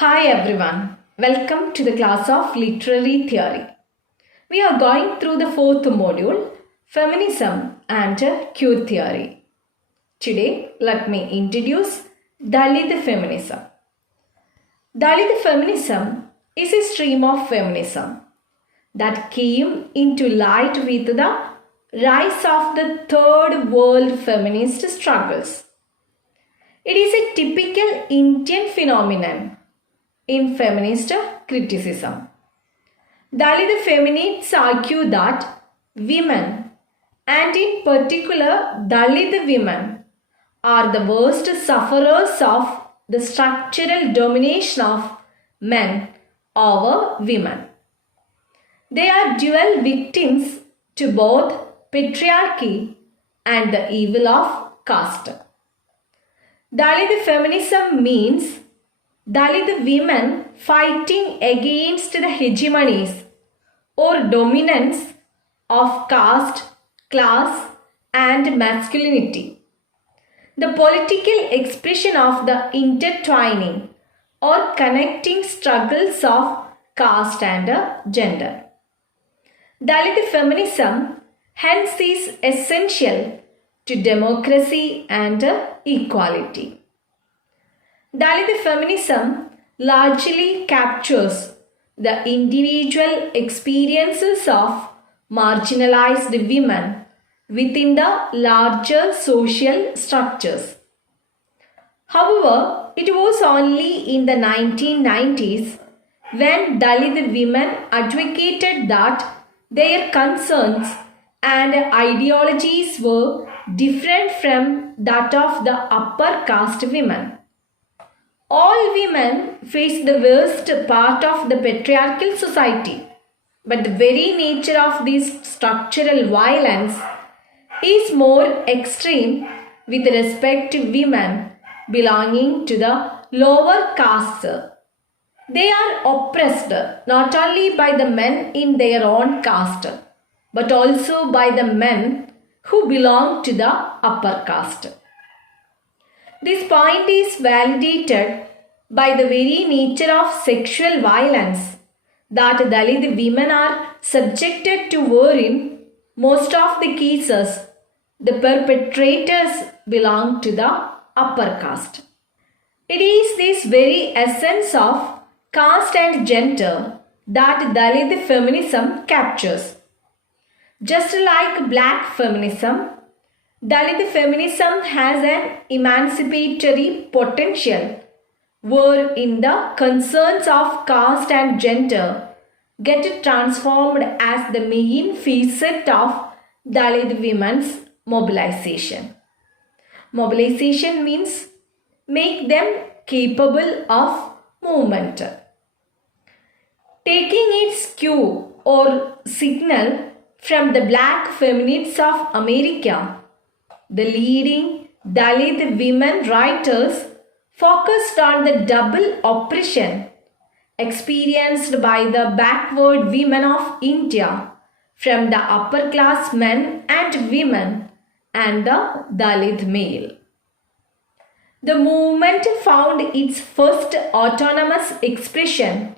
Hi everyone, welcome to the class of Literary Theory. We are going through the fourth module, Feminism and Queer Theory. Today, let me introduce Dalit Feminism. Dalit feminism is a stream of feminism that came into light with the rise of the Third World feminist struggles. It is a typical Indian phenomenon in feminist criticism. Dalit feminists argue that women, and in particular Dalit women, are the worst sufferers of the structural domination of men over women. They are dual victims to both patriarchy and the evil of caste. Dalit feminism means Dalit women fighting against the hegemonies or dominance of caste, class, and masculinity. The political expression of the intertwining or connecting struggles of caste and gender. Dalit feminism hence is essential to democracy and equality. Dalit feminism largely captures the individual experiences of marginalized women within the larger social structures. However, it was only in the 1990s when Dalit women advocated that their concerns and ideologies were different from that of the upper caste women. All women face the worst part of the patriarchal society, but the very nature of this structural violence is more extreme with respect to women belonging to the lower castes. They are oppressed not only by the men in their own caste, but also by the men who belong to the upper caste. This point is validated by the very nature of sexual violence that Dalit women are subjected to, wherein most of the cases the perpetrators belong to the upper caste. It is this very essence of caste and gender that Dalit feminism captures. Just like black feminism, Dalit feminism has an emancipatory potential wherein the concerns of caste and gender get transformed as the main facet of Dalit women's mobilization. Mobilization means make them capable of movement. Taking its cue or signal from the black feminists of America, the leading Dalit women writers focused on the double oppression experienced by the backward women of India from the upper class men and women and the Dalit male. The movement found its first autonomous expression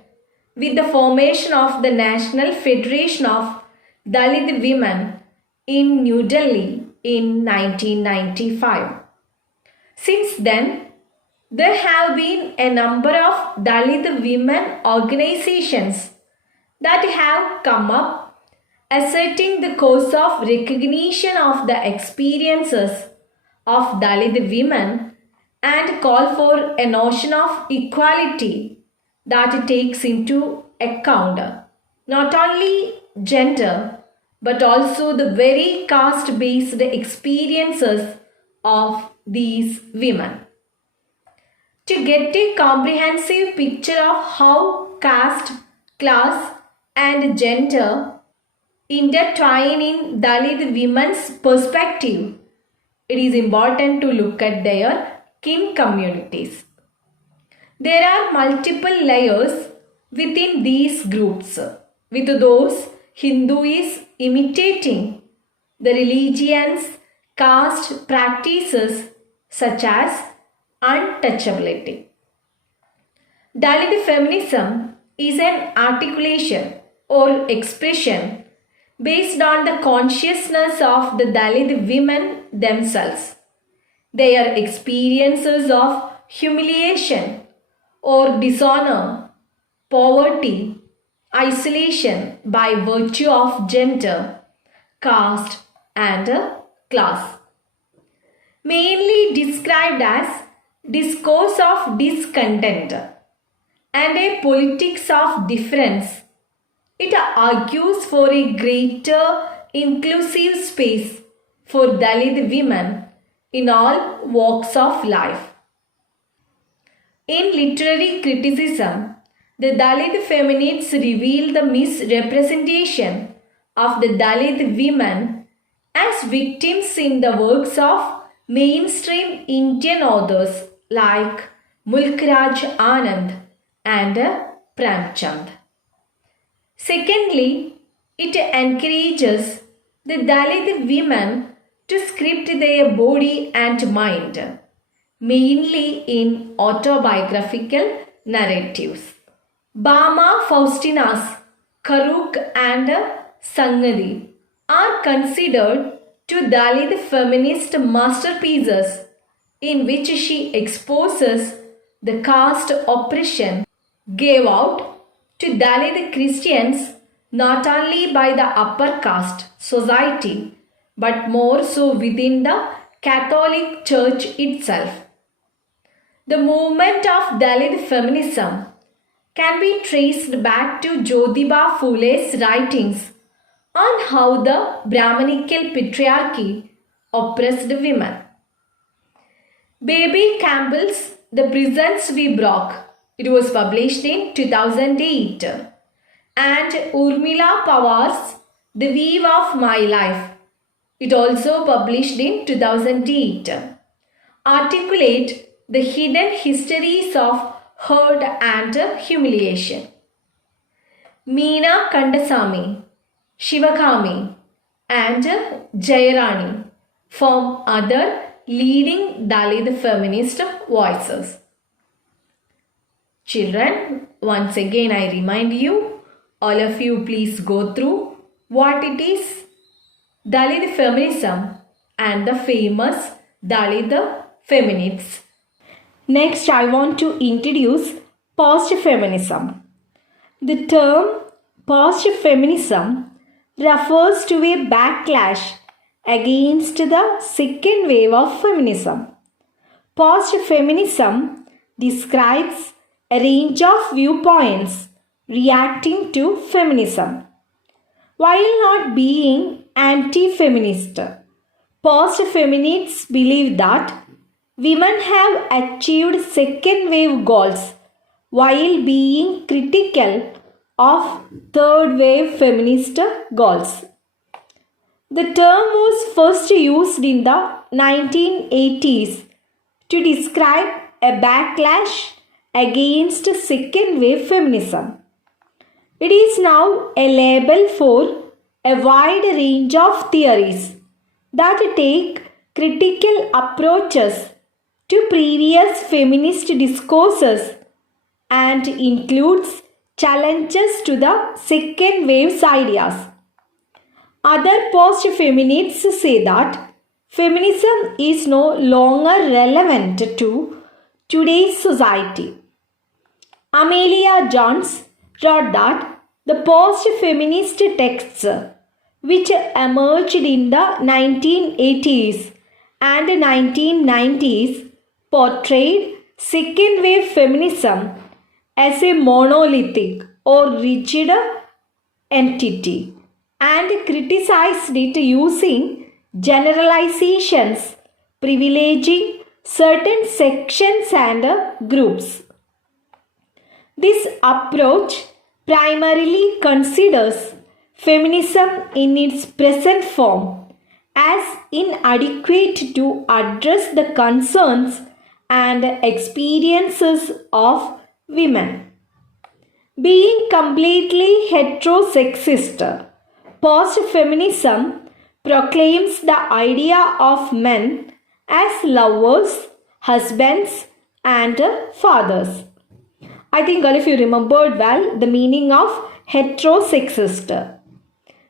with the formation of the National Federation of Dalit Women in New Delhi in 1995. Since then, there have been a number of Dalit women organizations that have come up asserting the cause of recognition of the experiences of Dalit women and call for a notion of equality that takes into account not only gender but also the very caste-based experiences of these women. To get a comprehensive picture of how caste, class, and gender intertwine in Dalit women's perspective, it is important to look at their kin communities. There are multiple layers within these groups, with those Hindus imitating the religion's caste practices such as untouchability. Dalit feminism is an articulation or expression based on the consciousness of the Dalit women themselves, their experiences of humiliation or dishonor, poverty, isolation by virtue of gender, caste, and class. Mainly described as discourse of discontent and a politics of difference. It argues for a greater inclusive space for Dalit women in all walks of life. In literary criticism, the Dalit feminists reveal the misrepresentation of the Dalit women as victims in the works of mainstream Indian authors like Mulkraj Anand and Premchand. Secondly, it encourages the Dalit women to script their body and mind, mainly in autobiographical narratives. Bama Faustina's Karuk and Sangadi are considered two Dalit feminist masterpieces in which she exposes the caste oppression gave out to Dalit Christians not only by the upper caste society but more so within the Catholic Church itself. The movement of Dalit feminism can be traced back to Jyotiba Phule's writings on how the Brahmanical patriarchy oppressed women. Baby Campbell's The Prisons We Broke. It was published in 2008. And Urmila Pawar's The Weave of My Life. It also published in 2008. Articulate the hidden histories of hurt and humiliation. Meena Kandasamy, Shivakami, and Jayarani form other leading Dalit feminist voices. Children, once again I remind you, all of you please go through what it is Dalit feminism and the famous Dalit feminists. Next, I want to introduce post-feminism. The term post-feminism refers to a backlash against the second wave of feminism. Post-feminism describes a range of viewpoints reacting to feminism. While not being anti-feminist, post-feminists believe that women have achieved second wave goals while being critical of third wave feminist goals. The term was first used in the 1980s to describe a backlash against second wave feminism. It is now a label for a wide range of theories that take critical approaches to previous feminist discourses and includes challenges to the second wave's ideas. Other post-feminists say that feminism is no longer relevant to today's society. Amelia Jones wrote that the post-feminist texts which emerged in the 1980s and 1990s portrayed second wave feminism as a monolithic or rigid entity and criticized it using generalizations privileging certain sections and groups. This approach primarily considers feminism in its present form as inadequate to address the concerns and experiences of women. Being completely heterosexist, post-feminism proclaims the idea of men as lovers, husbands, and fathers. I think all of you remembered well the meaning of heterosexist.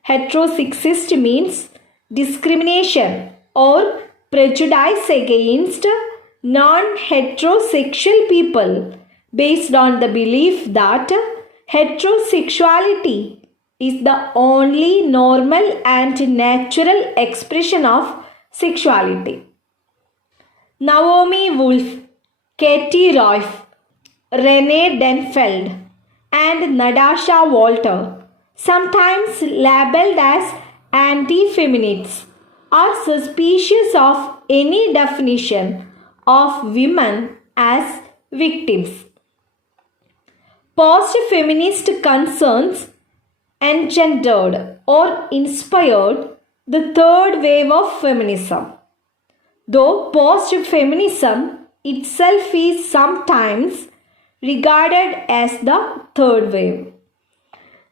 Heterosexist means discrimination or prejudice against non-heterosexual people based on the belief that heterosexuality is the only normal and natural expression of sexuality. Naomi Wolf, Katie Roif, Renee Denfeld, and Natasha Walter, sometimes labeled as anti-feminists, are suspicious of any definition of women as victims. Post-feminist concerns engendered or inspired the third wave of feminism. Though post-feminism itself is sometimes regarded as the third wave.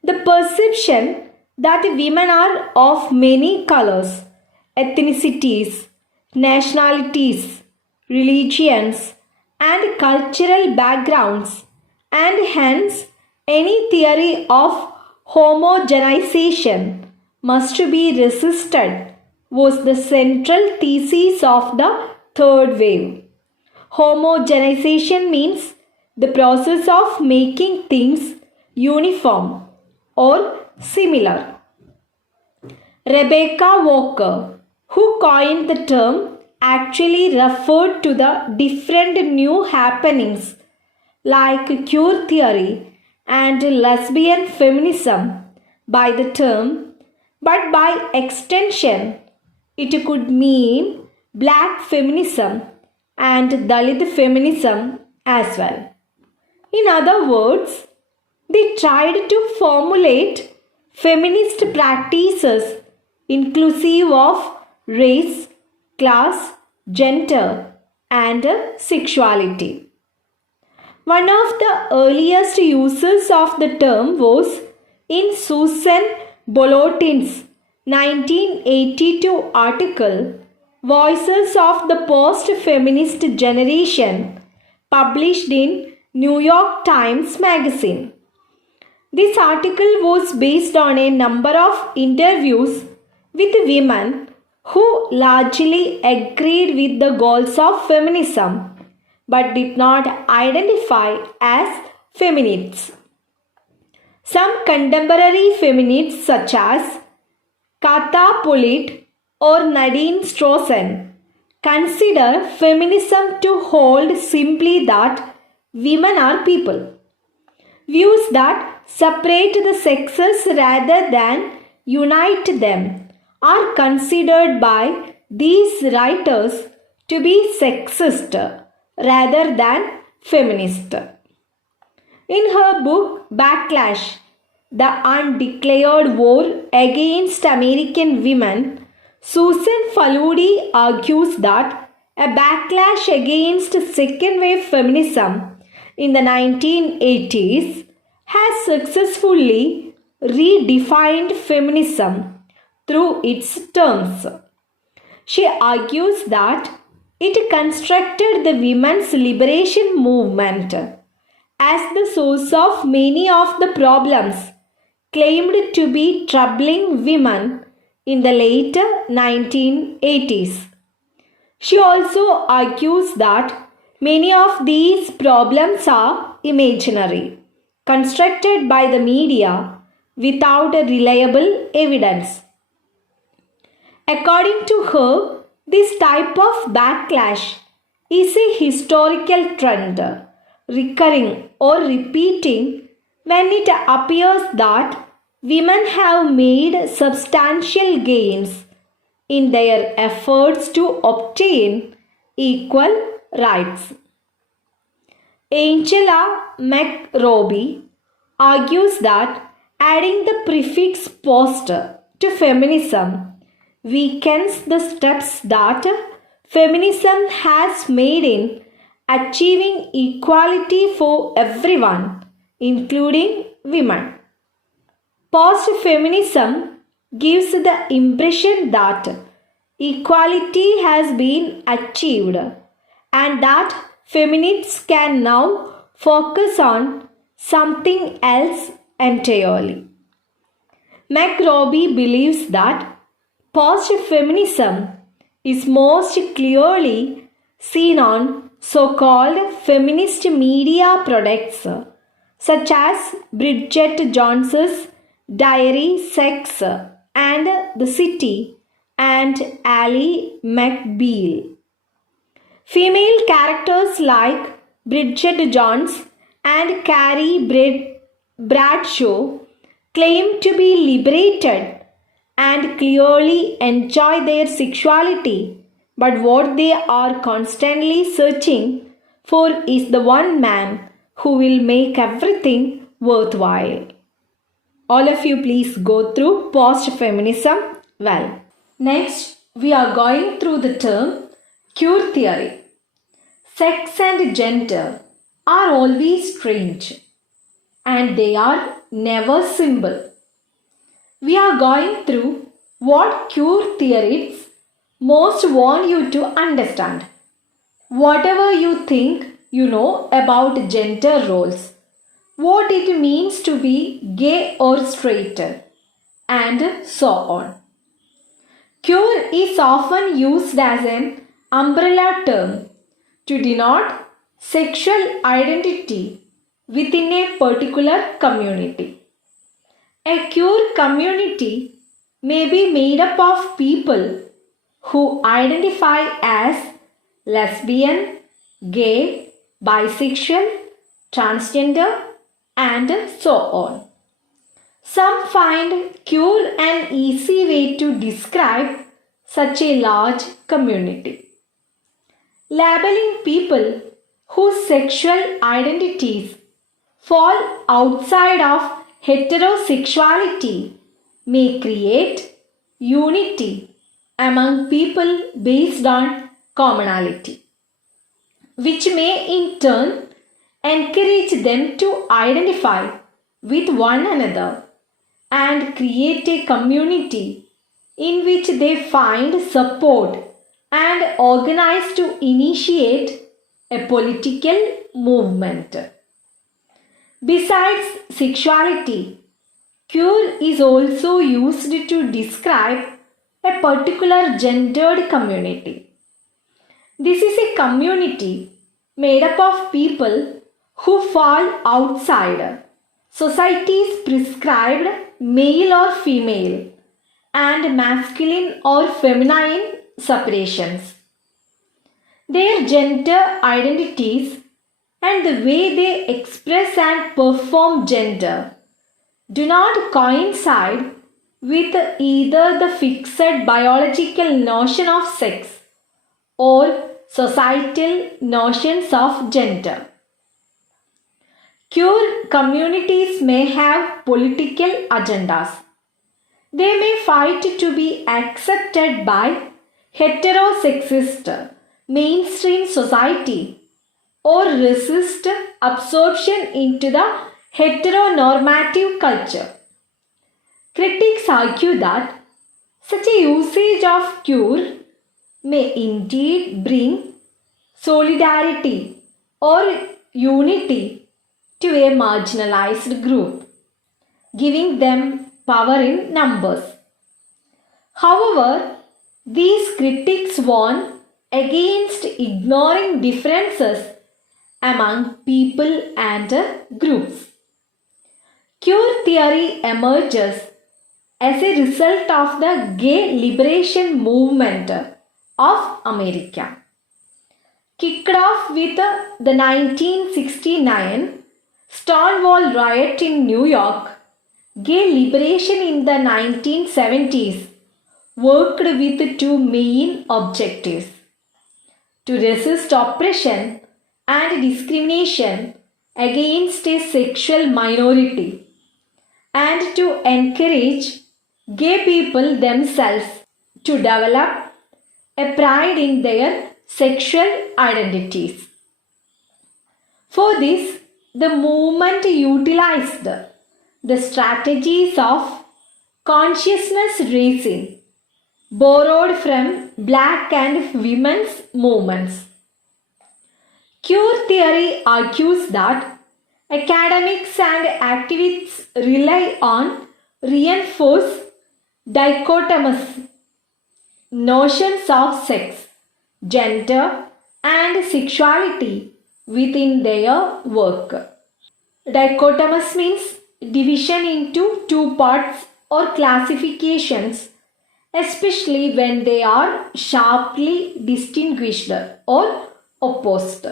The perception that women are of many colors, ethnicities, nationalities, religions, and cultural backgrounds, and hence any theory of homogenization must be resisted, was the central thesis of the third wave. Homogenization means the process of making things uniform or similar. Rebecca Walker, who coined the term, actually referred to the different new happenings like queer theory and lesbian feminism by the term, but by extension, it could mean black feminism and Dalit feminism as well. In other words, they tried to formulate feminist practices inclusive of race, class, gender, and sexuality. One of the earliest uses of the term was in Susan Bolotin's 1982 article Voices of the Post-Feminist Generation, published in New York Times Magazine. This article was based on a number of interviews with women who largely agreed with the goals of feminism but did not identify as feminists. Some contemporary feminists such as Kata Pollitt or Nadine Strossen consider feminism to hold simply that women are people. Views that separate the sexes rather than unite them are considered by these writers to be sexist rather than feminist. In her book Backlash, The Undeclared War Against American Women, Susan Faludi argues that a backlash against second wave feminism in the 1980s has successfully redefined feminism through its terms. She argues that it constructed the women's liberation movement as the source of many of the problems claimed to be troubling women in the late 1980s. She also argues that many of these problems are imaginary, constructed by the media without reliable evidence. According to her, this type of backlash is a historical trend, recurring or repeating when it appears that women have made substantial gains in their efforts to obtain equal rights. Angela McRobbie argues that adding the prefix post to feminism weakens the steps that feminism has made in achieving equality for everyone, including women. Post-feminism gives the impression that equality has been achieved and that feminists can now focus on something else entirely. McRobbie believes that post-feminism is most clearly seen on so-called feminist media products such as Bridget Jones's Diary, Sex and the City and Ally McBeal. Female characters like Bridget Jones and Carrie Bradshaw claim to be liberated and clearly enjoy their sexuality, but what they are constantly searching for is the one man who will make everything worthwhile. All of you please go through post-feminism well. Next, we are going through the term queer theory. Sex and gender are always strange and they are never simple. We are going through what queer theorists most want you to understand. Whatever you think you know about gender roles, what it means to be gay or straight, and so on. Queer is often used as an umbrella term to denote sexual identity within a particular community. A queer community may be made up of people who identify as lesbian, gay, bisexual, transgender, and so on. Some find queer an easy way to describe such a large community. Labeling people whose sexual identities fall outside of heterosexuality may create unity among people based on commonality, which may in turn encourage them to identify with one another and create a community in which they find support and organize to initiate a political movement. Besides sexuality, queer is also used to describe a particular gendered community. This is a community made up of people who fall outside society's prescribed male or female and masculine or feminine separations. Their gender identities and the way they express and perform gender do not coincide with either the fixed biological notion of sex or societal notions of gender. Queer communities may have political agendas. They may fight to be accepted by heterosexist mainstream society or resist absorption into the heteronormative culture. Critics argue that such a usage of queer may indeed bring solidarity or unity to a marginalized group, giving them power in numbers. However, these critics warn against ignoring differences among people and groups. Queer theory emerges as a result of the gay liberation movement of America. Kicked off with the 1969 Stonewall riot in New York, gay liberation in the 1970s worked with two main objectives: to resist oppression and discrimination against a sexual minority, and to encourage gay people themselves to develop a pride in their sexual identities. For this, the movement utilized the strategies of consciousness raising borrowed from black and women's movements. Queer theory argues that academics and activists rely on reinforced dichotomous notions of sex, gender, and sexuality within their work. Dichotomous means division into two parts or classifications, especially when they are sharply distinguished or opposed.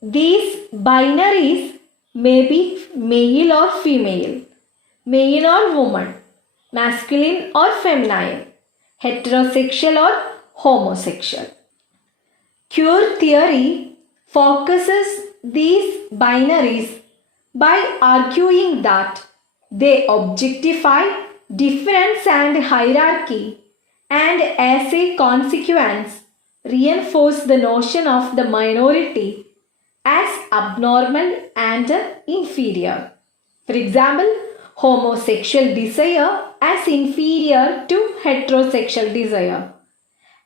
These binaries may be male or female, man or woman, masculine or feminine, heterosexual or homosexual. Queer theory focuses these binaries by arguing that they objectify difference and hierarchy, and as a consequence reinforce the notion of the minority as abnormal and inferior. For example, homosexual desire as inferior to heterosexual desire,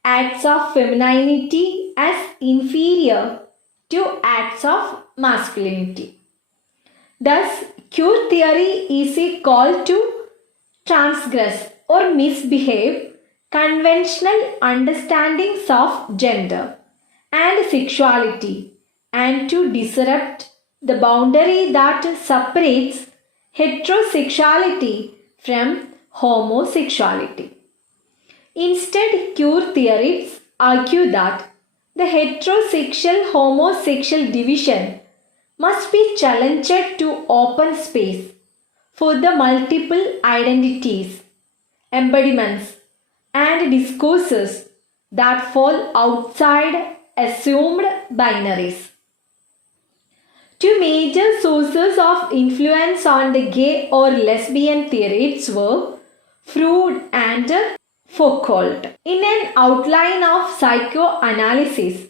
acts of femininity as inferior to acts of masculinity. Thus, queer theory is a call to transgress or misbehave conventional understandings of gender and sexuality and to disrupt the boundary that separates heterosexuality from homosexuality. Instead, queer theorists argue that the heterosexual homosexual division must be challenged to open space for the multiple identities, embodiments, and discourses that fall outside assumed binaries. Two major sources of influence on the gay or lesbian theorists were Freud and Foucault. In an outline of psychoanalysis,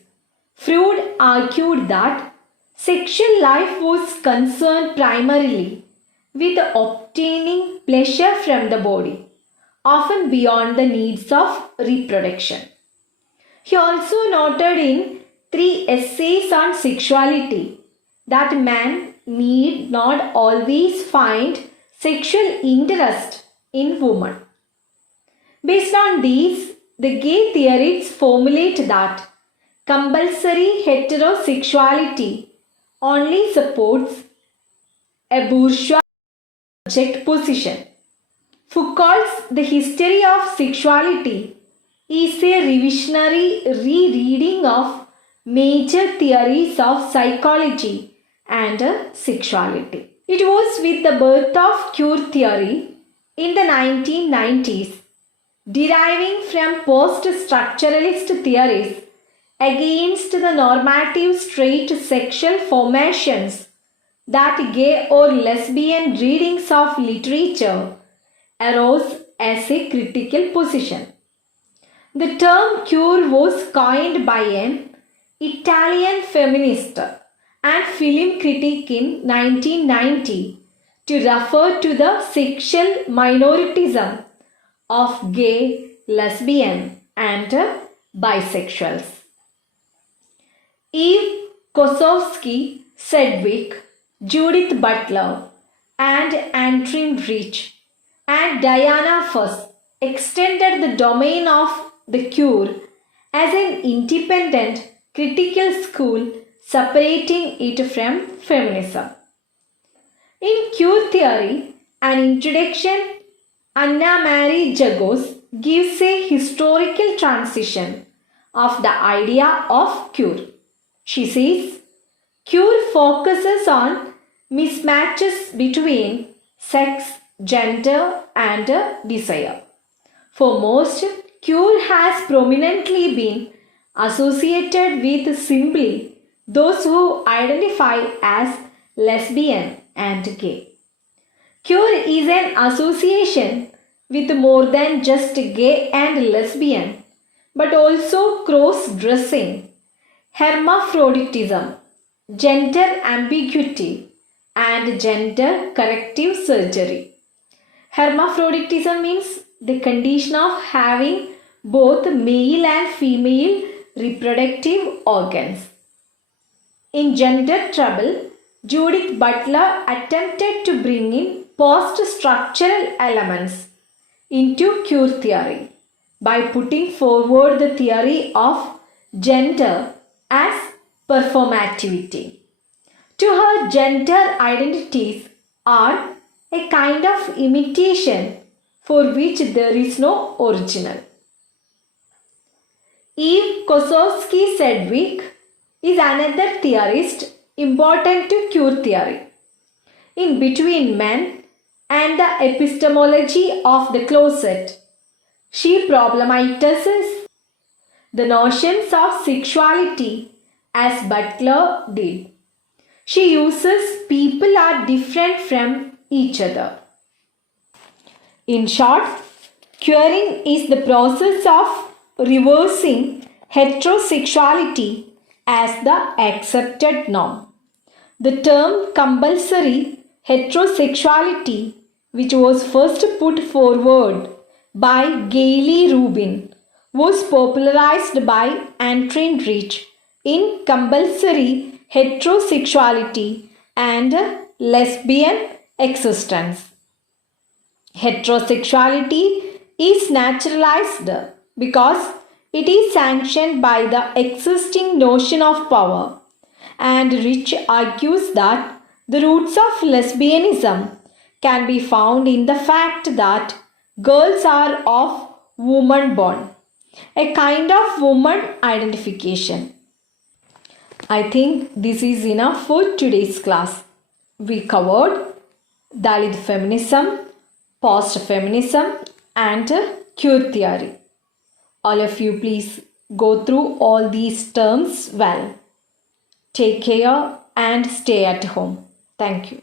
Freud argued that sexual life was concerned primarily with obtaining pleasure from the body, often beyond the needs of reproduction. He also noted in three essays on sexuality that man need not always find sexual interest in woman. Based on these, the gay theorists formulate that compulsory heterosexuality only supports a bourgeois subject position. Foucault's The History of Sexuality is a revisionary rereading of major theories of psychology and sexuality. It was with the birth of queer theory in the 1990s, deriving from post-structuralist theories against the normative straight sexual formations, that gay or lesbian readings of literature arose as a critical position. The term queer was coined by an Italian feminist and film critic in 1990 to refer to the sexual minoritism of gay, lesbian, and bisexuals. Eve Kosowski Sedgwick, Judith Butler, and Antrim Rich, and Diana Fuss extended the domain of the queer as an independent critical school, separating it from feminism. In queer theory, an introduction, Anna Marie Jagos gives a historical transition of the idea of queer. She says, queer focuses on mismatches between sex, gender, and desire. For most, queer has prominently been associated with simply those who identify as lesbian and gay. Queer is an association with more than just gay and lesbian, but also cross-dressing, hermaphroditism, gender ambiguity, and gender corrective surgery. Hermaphroditism means the condition of having both male and female reproductive organs. In Gender Trouble, Judith Butler attempted to bring in post-structural elements into queer theory by putting forward the theory of gender as performativity. To her, gender identities are a kind of imitation for which there is no original. Eve Kosowski-Sedgwick is another theorist important to queer theory. In Between Men and the Epistemology of the Closet, she problematizes the notions of sexuality as Butler did. She uses people are different from each other. In short, queering is the process of reversing heterosexuality as the accepted norm. The term compulsory heterosexuality, which was first put forward by Gayle Rubin, was popularized by Antrin Rich in Compulsory Heterosexuality and Lesbian Existence. Heterosexuality is naturalized because it is sanctioned by the existing notion of power, and Rich argues that the roots of lesbianism can be found in the fact that girls are of woman born, a kind of woman identification. I think this is enough for today's class. We covered Dalit feminism, post-feminism and queer theory. All of you please go through all these terms well. Take care and stay at home. Thank you.